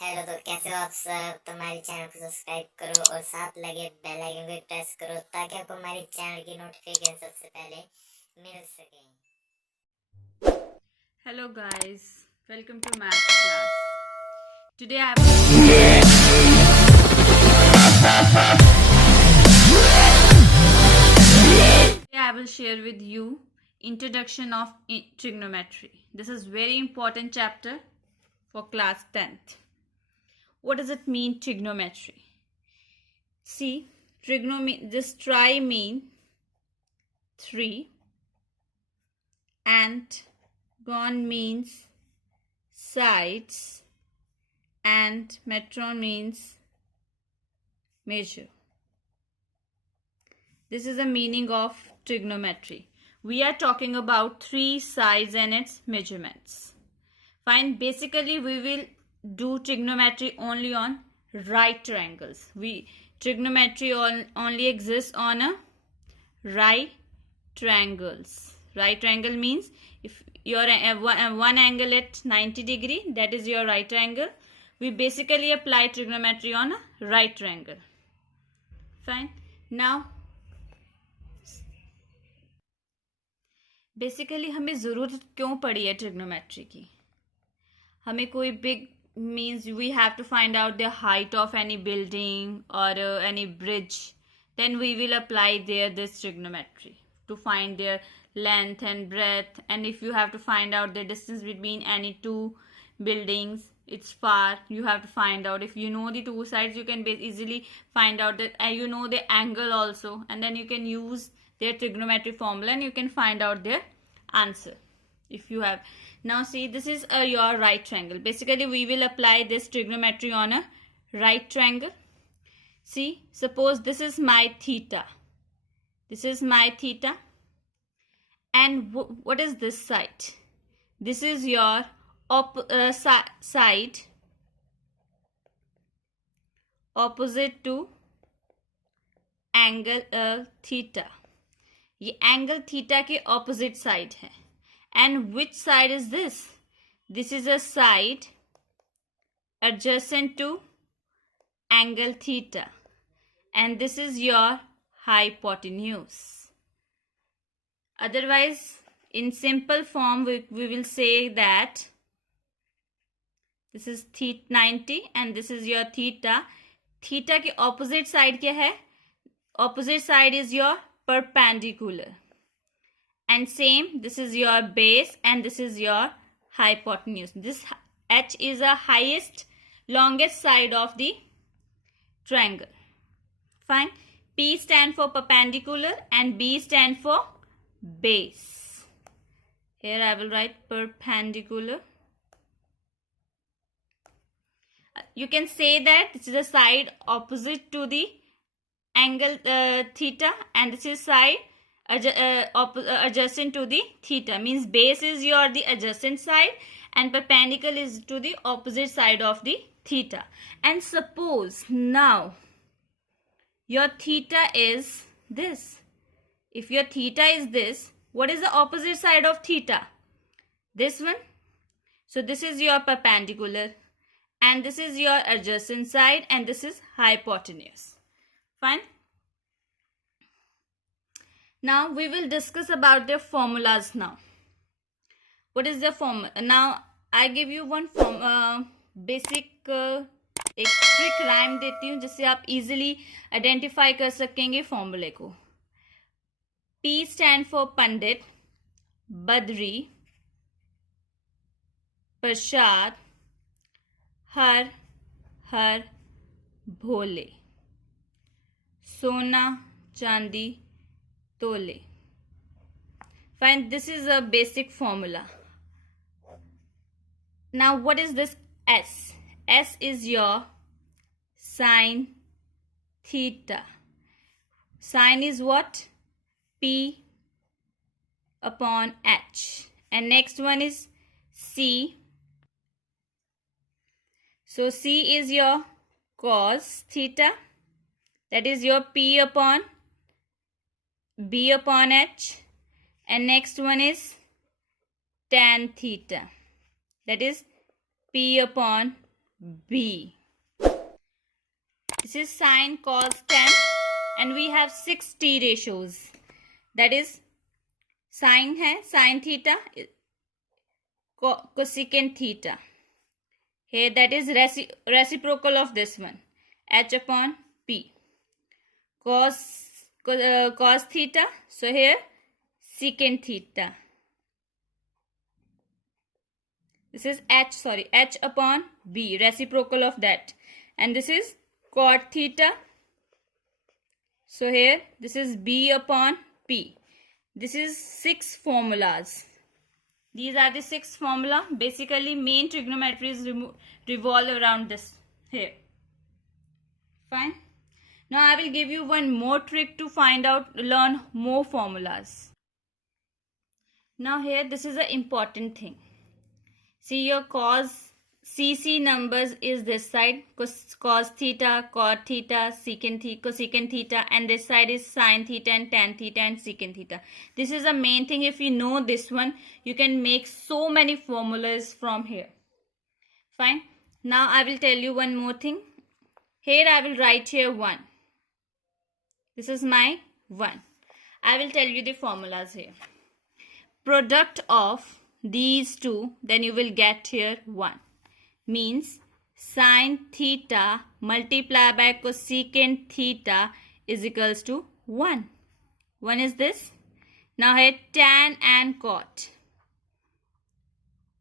हेलो, तो कैसे हो आप सब। तो हमारे चैनल को सब्सक्राइब करो और साथ लगे बेल आइकन को प्रेस करो ताकि आपको हमारे चैनल की नोटिफिकेशन सबसे पहले मिल सके। Hello guys, welcome to math class. Today I will share with you introduction of trigonometry. This is very important chapter for class 10th. What does it mean trigonometry? See, this tri mean 3 and gon means sides and metron means measure. This is the meaning of trigonometry. We are talking about 3 sides and its measurements. Fine. Basically, we will do trigonometry only on right triangles. Trigonometry only exists on a right triangles. Right triangle means if your one angle at 90 degree, that is your right triangle. We basically apply trigonometry on a right triangle. Fine. Now, basically हमें ज़रूरत क्यों पड़ी है trigonometry की? हमें कोई big means we have to find out the height of any building और any bridge, then we will apply there this trigonometry to find their length and breadth, and if you have to find out the distance between any two buildings, it's far, you have to find out. If you know the two sides, you can easily find out that you know the angle also, and then you can use their trigonometry formula and you can find out their answer if you have. Now see, this is your right triangle. Basically we will apply this trigonometry on a right triangle. See, suppose this is my theta. This is my theta. And what is this side? This is your side opposite to angle theta. ये angle theta के opposite side है. And which side is this? This is a side adjacent to angle theta, and this is your hypotenuse. Otherwise, in simple form, we will say that this is theta 90 and this is your theta. Theta के opposite side क्या है? Opposite side is your perpendicular. And same, this is your base and this is your hypotenuse. This H is the highest, longest side of the triangle. Fine. P stand for perpendicular and B stand for base. Here I will write perpendicular. You can say that this is the side opposite to the angle theta, and this is side adjacent to the theta. Means base is the adjacent side and perpendicular is to the opposite side of the theta. And suppose now your theta is this. If your theta is this, what is the opposite side of theta? This one. So this is your perpendicular and this is your adjacent side and this is hypotenuse. Fine. Now we will discuss about their formulas now. What is the formula? Now I give you one basic एक trick rhyme देती हूँ जिससे आप easily identify कर सकेंगे फॉर्मूले को. P stand for पंडित, बद्री, प्रसाद, हर हर भोले, सोना चांदी तोले. Fine. This is a basic formula. Now what is this S? S is your sine theta. Sine is what? P upon H. And next one is C. So C is your cos theta. That is your P upon B upon H. And next one is tan theta. That is P upon B. This is sine cos tan, and we have 6 T ratios. That is sine है sin theta, cosecant theta. Here that is reciprocal of this one, H upon P. Cos theta, so here secant theta. This is H upon B, reciprocal of that. And this is cot theta. So here this is B upon P. This is 6 formulas. These are the 6 formula. Basically main trigonometry is revolve around this here. Fine. Now I will give you one more trick to learn more formulas. Now here this is an important thing. See, your cos CC numbers is this side, cos theta, cot theta, cosecant theta, and this side is sin theta and tan theta and secant theta. This is the main thing. If you know this one, you can make so many formulas from here. Fine. Now I will tell you one more thing. Here I will write here 1. This is my 1. I will tell you the formulas here. Product of these two, then you will get here 1. Means sin theta multiplied by cosecant theta is equals to 1. 1 is this. Now here tan and cot.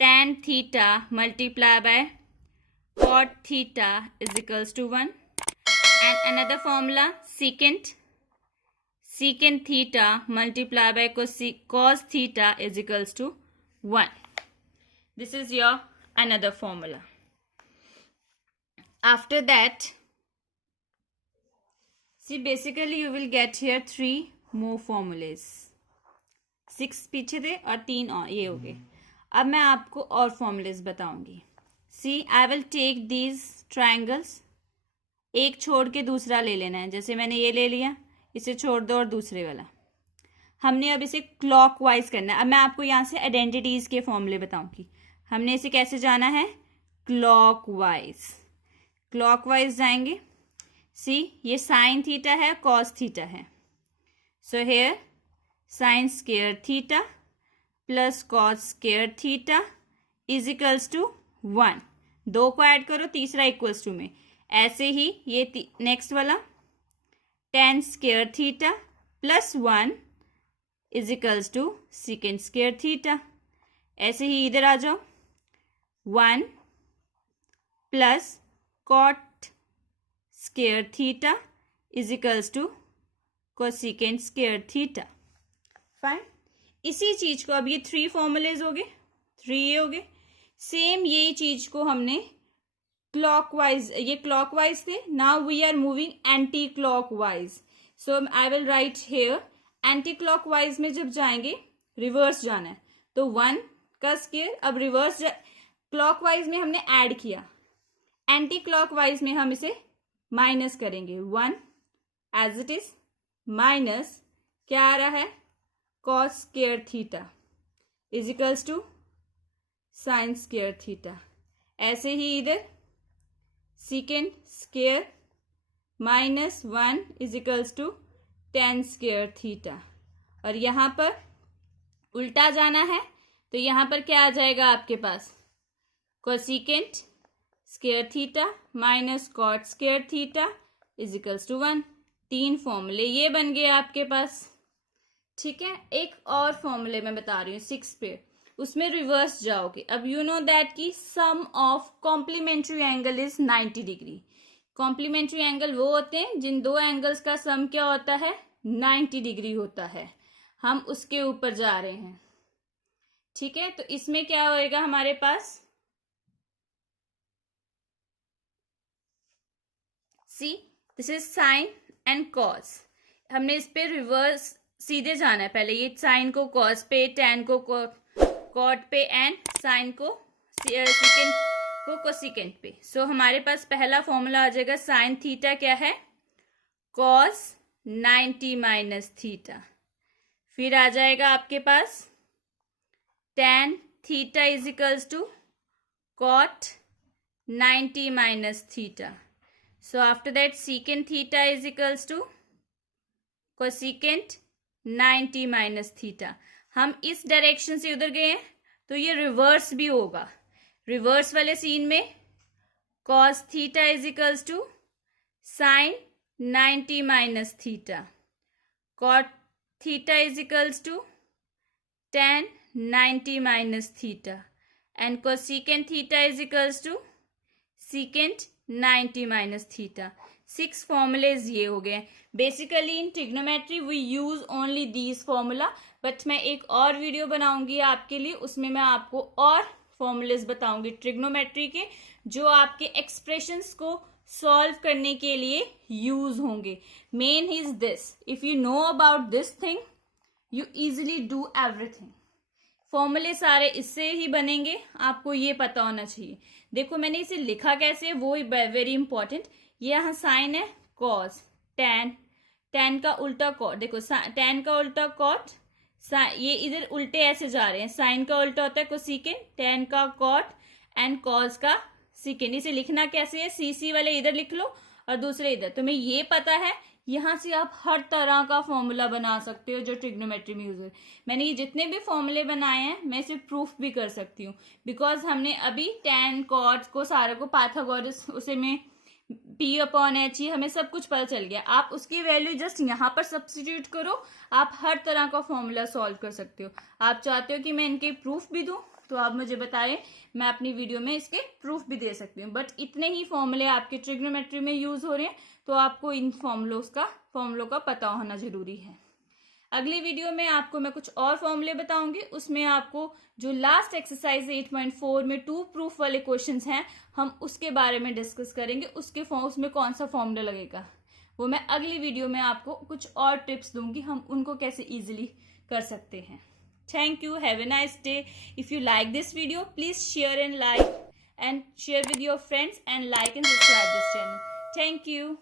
Tan theta multiplied by cot theta is equals to 1. And another formula, secant theta multiplied by cos theta is equals to 1. This is your another formula. After that, see, basically you will get here 3 more formulas. 6 पीछे थे और 3 और ये हो गए. अब मैं आपको और formulas बताऊंगी. See, I will take these triangles. एक छोड़ के दूसरा ले लेना है. जैसे मैंने ये ले लिया, इसे छोड़ दो और दूसरे वाला. हमने अब इसे क्लॉकवाइज करना है. अब मैं आपको यहाँ से आइडेंटिटीज के फॉर्मूले बताऊंगी. हमने इसे कैसे जाना है? क्लॉकवाइज. क्लॉकवाइज जाएंगे. सी, ये साइन थीटा है, कॉस थीटा है. So here sine square theta plus cos square theta is equals to 1. 2 को ऐड करो, तीसरा इक्वल्स टू में. ऐसे ही ये नेक्स्ट वाला tan square theta plus 1 is equals to second square theta. ऐसे ही इधर आ जाओ. 1 plus cot square theta is equals to cosecant square theta. Fine. इसी चीज को अब ये 3 फॉर्मूलेज हो गए, 3 ये हो गए. सेम यही चीज को हमने क्लॉकवाइज, ये क्लॉकवाइज थे. Now we are moving anti clockwise. So I will write here anti clockwise में जब जाएंगे रिवर्स जाना है तो 1 का स्क्वायर. अब रिवर्स क्लॉकवाइज में हमने ऐड किया, एंटी क्लॉकवाइज में हम इसे माइनस करेंगे. 1 एज इट इज माइनस क्या आ रहा है? Cos square theta is equals to sine square theta. ऐसे ही इधर second square minus 1 is equals to tan square theta. और यहाँ पर उल्टा जाना है तो यहाँ पर क्या आ जाएगा आपके पास? Cosecant square theta minus cot square theta is equals to 1. 3 फॉर्मूले ये बन गए आपके पास. ठीक है. एक और फॉर्मूले मैं बता रही हूँ 6 पे, उसमें रिवर्स जाओगे. अब यू नो दैट की sum of complementary angle is 90 degree. Complementary angle वो होते हैं जिन 2 एंगल्स का सम क्या होता है? 90 डिग्री होता है. हम उसके ऊपर जा रहे हैं. ठीक है. तो इसमें क्या होएगा हमारे पास? See, this is sine and cos. हमने इस पे रिवर्स सीधे जाना है. पहले ये साइन को कॉस पे, टैन को कॉट पे एंड साइन को सेकेंड को कोसेकेंट पे. सो हमारे पास पहला फॉर्मूला आ जाएगा. साइन थीटा क्या है? Cos 90 minus theta. फिर आ जाएगा आपके पास tan theta is equals to cot 90 minus theta. So after that secant theta is equals to cosecant 90 minus theta. हम इस डायरेक्शन से उधर गए हैं तो ये रिवर्स भी होगा. रिवर्स वाले सीन में cos theta is equals to sin 90 minus theta. Cot theta is equals to tan 90 minus theta. And cosecant theta is equals to secant 90 minus theta. 6 formulas ये हो गए. Basically in trigonometry we use only these formula, but मैं एक और वीडियो बनाऊंगी आपके लिए, उसमें मैं आपको और फॉर्मूलेस बताऊंगी ट्रिग्नोमेट्री के जो आपके एक्सप्रेशंस को सॉल्व करने के लिए यूज होंगे. Main is this, if you know about this thing you easily do everything. फॉर्मूले सारे इससे ही बनेंगे, आपको ये पता होना चाहिए. देखो मैंने इसे लिखा कैसे है वो वेरी इंपॉर्टेंट. ये यहाँ साइन है कॉस, टैन का उल्टा कॉट. देखो टैन का उल्टा कॉट, ये इधर उल्टे ऐसे जा रहे हैं. साइन का उल्टा होता है कोसेकेंट, टैन का कॉट एंड कॉस का सेकेंड. इसे लिखना कैसे है, सी वाले इधर लिख लो और दूसरे इधर. तुम्हें ये पता है, यहाँ से आप हर तरह का फॉर्मूला बना सकते हो जो ट्रिग्नोमेट्री में यूज हो. मैंने ये जितने भी फॉर्मूले बनाए हैं मैं इसे प्रूफ भी कर सकती हूँ, बिकॉज हमने अभी टैन कॉट को सारे को पाइथागोरस उसे में P/H हमें सब कुछ पता चल गया. आप उसकी वैल्यू जस्ट यहाँ पर सब्स्टिट्यूट करो, आप हर तरह का फॉर्मूला सॉल्व कर सकते हो. आप चाहते हो कि मैं इनके प्रूफ भी दूं तो आप मुझे बताएं, मैं अपनी वीडियो में इसके प्रूफ भी दे सकती हूँ. बट इतने ही फॉर्मूले आपके ट्रिग्नोमेट्री में यूज हो रहे हैं तो आपको इन फॉर्मूलों का पता होना जरूरी है. अगली वीडियो में आपको मैं कुछ और फॉर्मूले बताऊंगी. उसमें आपको जो लास्ट एक्सरसाइज 8.4 में 2 प्रूफ वाले क्वेश्चंस हैं हम उसके बारे में डिस्कस करेंगे. उसमें कौन सा फॉर्मूला लगेगा वो मैं अगली वीडियो में आपको कुछ और टिप्स दूंगी, हम उनको कैसे इजीली कर सकते हैं. Thank you. Have a nice day. If you like this video, please share and like and share with your friends and like and subscribe this channel. Thank you.